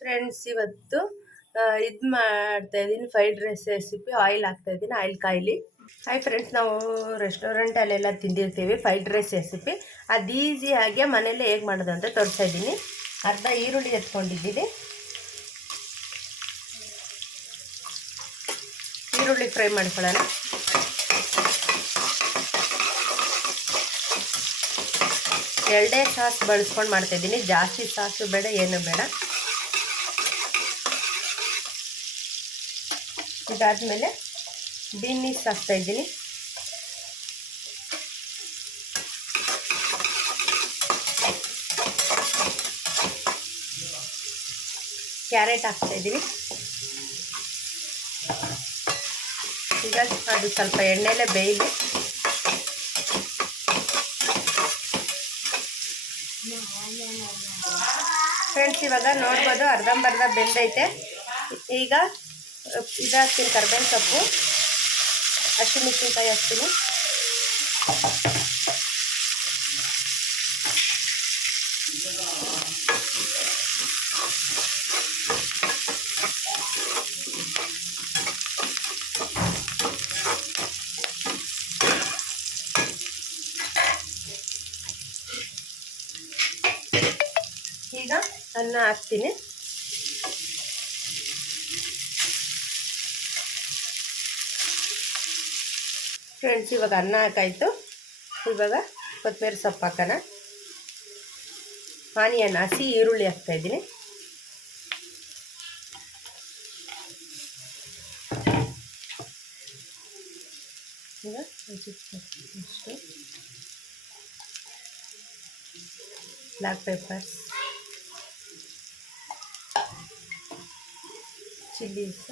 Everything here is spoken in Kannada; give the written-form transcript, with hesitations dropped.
ಫ್ರೆಂಡ್ಸ್, ಇವತ್ತು ಇದು ಮಾಡ್ತಾ ಇದ್ದೀನಿ, ಫ್ರೈಡ್ ರೈಸ್ ರೆಸಿಪಿ. ಆಯಿಲ್ ಹಾಕ್ತಾ ಇದ್ದೀನಿ, ಆಯಿಲ್ ಕಾಯಿಲಿ. ಹಾಯ್ ಫ್ರೆಂಡ್ಸ್, ನಾವು ರೆಸ್ಟೋರೆಂಟಲ್ಲೆಲ್ಲ ತಿಂದಿರ್ತೀವಿ ಫ್ರೈಡ್ ರೈಸ್ ರೆಸಿಪಿ. ಅದು ಈಸಿಯಾಗಿ ಮನೇಲಿ ಹೇಗೆ ಮಾಡೋದು ಅಂತ ತೋರಿಸ್ತಾ ಇದ್ದೀನಿ. ಅರ್ಧ ಈರುಳ್ಳಿ ಎತ್ಕೊಂಡಿದ್ದೀನಿ. ಈರುಳ್ಳಿ ಫ್ರೈ ಮಾಡ್ಕೊಳ್ಳೋಣ. ಎರಡೇ ಸಾಸ್ ಬಳಸ್ಕೊಂಡು ಮಾಡ್ತಾಯಿದ್ದೀನಿ, ಜಾಸ್ತಿ ಸಾಸು ಬೇಡ, ಏನು ಬೇಡ. ಇದಾದಮೇಲೆ ಬೀನೀಸ್ ಹಾಕ್ತಾಯಿದ್ದೀನಿ. ಕ್ಯಾರೆಟ್ ಹಾಕ್ತಾಯಿದ್ದೀನಿ. ಈಗ ಅದು ಸ್ವಲ್ಪ ಎಣ್ಣೆಲೇ ಬೇಯಲಿ. ಫ್ರೆಂಡ್ಸ್, ಇವಾಗ ನೋಡ್ಬೋದು ಅರ್ಧಂಬರ್ಧ ಬೆಂದೈತೆ. ಈಗ ಇದಾಗ್ತೀನಿ, ಕರ್ಬೇವಿನ ಸೊಪ್ಪು, ಹಸಿಮೆಣಸಿನ್ಕಾಯಿ ಹಾಕ್ತೀನಿ. ಈಗ ಅನ್ನ ಹಾಕ್ತೀನಿ. ಫ್ರೆಂಡ್ಸ್, ಇವಾಗ ಅನ್ನ ಹಾಕಾಯಿತು. ಇವಾಗ ಕೊತ್ತಂಬರಿ ಸೊಪ್ಪು ಹಾಕೋಣ. ಆನಿಯನ್, ಹಸಿ ಈರುಳ್ಳಿ ಹಾಕ್ತಾಯಿದ್ದೀನಿ. ಈಗ ಅಷ್ಟು ಬ್ಲ್ಯಾಕ್ ಪೆಪ್ಪರ್ಸ್, ಚಿಲ್ಲೀಸ್,